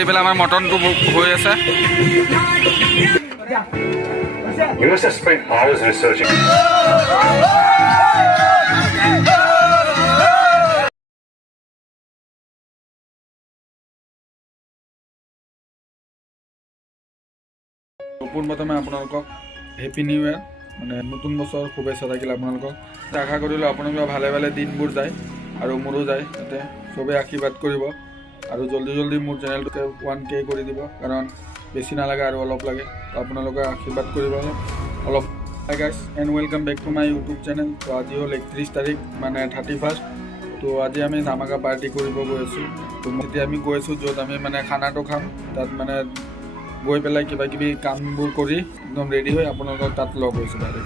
এইফালে আমাৰ মটনটো হৈ আছে। You must have spent hours researching. পোনপ্ৰথমে আপোনালোকক হেপী নিউ ইয়েৰ মানে নতুন বছৰ শুভেচ্ছা থাকিলে আপোনালোকক আশা কৰিলোঁ আপোনালোকৰ ভালে ভালে দিনবোৰ যায় আৰু মোৰো যায় যাতে চবেই আশীৰ্বাদ কৰিব আৰু জল্দি মোৰ চেনেলটোকে 1K কৰি দিব কাৰণ বেছি নালাগে আৰু অলপ লাগে আপোনালোকে আশীৰ্বাদ কৰিব অলপ। Hi guys and welcome back to my YouTube channel. তো আজি হ'ল 31 তাৰিখ মানে 31st। তো আজি আমি ধামাকা পাৰ্টি কৰিব গৈ আছোঁ। তো এতিয়া আমি গৈ আছোঁ য'ত আমি মানে খানাটো খাম তাত মানে গৈ পেলাই কিবা কিবি কামবোৰ কৰি একদম ৰেডি হৈ আপোনালোকক তাত লগ হৈছোঁ বাৰু।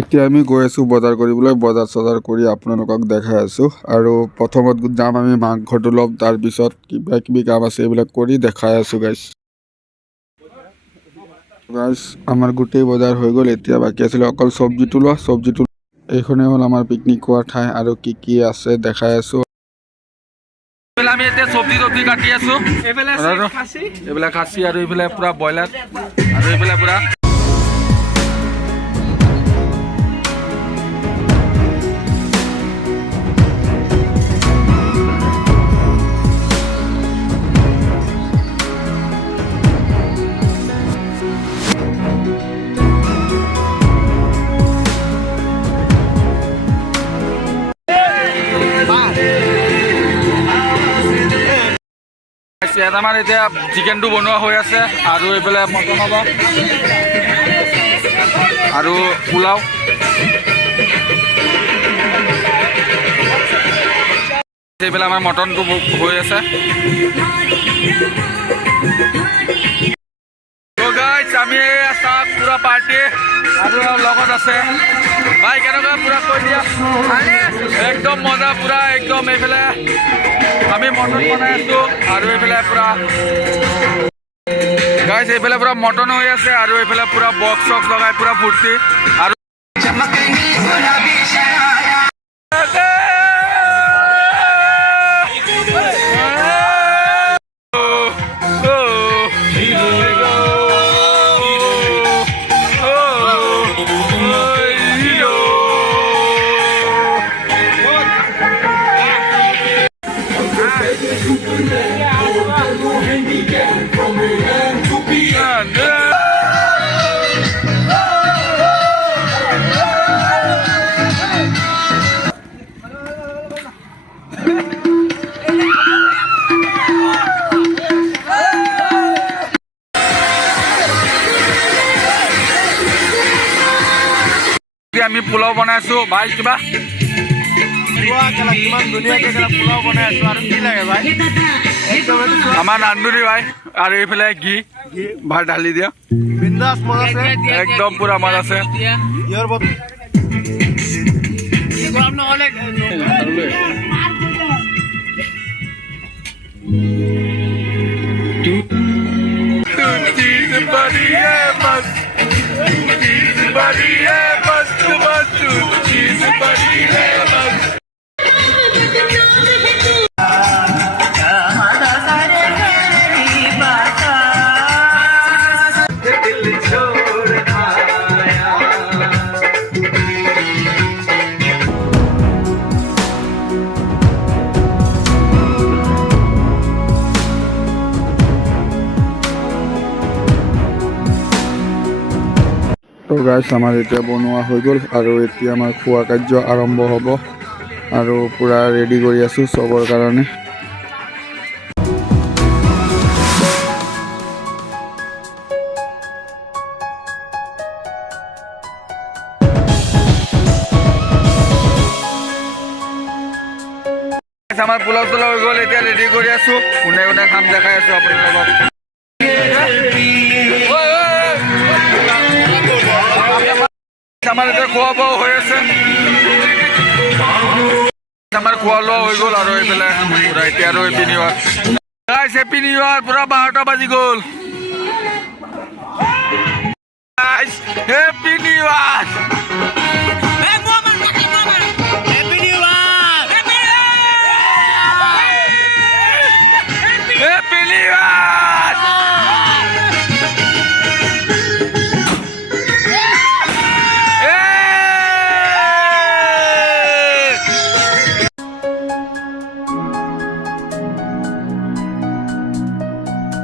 এতিয়া আমি গৈ আছোঁ বজাৰ কৰিবলৈ, বজাৰ চজাৰ কৰি আপোনালোকক দেখাই আছোঁ আৰু প্ৰথমত যাম আমি মাংসটো ল'ম, তাৰপিছত কিবা কিবি কাম আছে এইবিলাক কৰি দেখাই আছোঁ গাইজ। আমাৰ গোটেই বজাৰ হৈ গ'ল, এতিয়া বাকী আছিলে অকল চব্জিটো লোৱা। চব্জিটো এইখনেই হ'ল আমাৰ পিকনিক খোৱাৰ ঠাই আৰু কি আছে দেখাই আছোঁ। আমি এতিয়া চব্জি কাটি আছোঁ, এইবিলাক খাচী আৰু এইফালে পুৰা ব্ৰইলাৰ আৰু এইফালে পুৰা আমাৰ এতিয়া চিকেনটো বনোৱা হৈ আছে আৰু এইফালে মটন হ'ব আৰু পোলাও। এইফালে আমাৰ মটনটো হৈ আছে। আমি পুৰা পাৰ্টি আৰু লগত আছে ভাই কেনেকুৱা পুৰা কৈ দিয়া একদম মজা পুৰা একদম। এইফালে আমি মটন বনাই আছোঁ আৰু এইফালে পুৰা গাইজ এইফালে পুৰা মটন হৈ আছে আৰু এইফালে পুৰা বক্স চক্স লগাই পুৰা ফূৰ্তি আৰু আমি পোলাও বনাই আছোঁ ভাই। কিবা কিমান ধুনীয়াকৈ পোলাও বনাই আছোঁ আৰু কি লাগে ভাই আমাৰ নান্দুৰি ভাই আৰু এইফালে ঘি ভাত ঢালি দিয়া একদম পুৰা মাল আছে। তো গাইজ আমাৰ এতিয়া বনোৱা হৈ গ'ল আৰু এতিয়া আমাৰ খোৱা কাৰ্য আৰম্ভ হ'ব আৰু পুৰা ৰেডি কৰি আছোঁ চবৰ কাৰণে। আমাৰ পোলাও চোলাও হৈ গ'ল, এতিয়া ৰেডি কৰি আছোঁ, কোনে কোনে খাম দেখাই আছোঁ আপোনালোকক। আমাৰ এতিয়া খোৱা বোৱা হৈ আছে, আমাৰ খোৱা লোৱা হৈ গ'ল আৰু এইফালে পুৰা এতিয়া আৰু happy new year guys, happy new year. পুৰা 12টা বাজি গ'ল গাইজ, হেপী নিউ ইয়েৰ।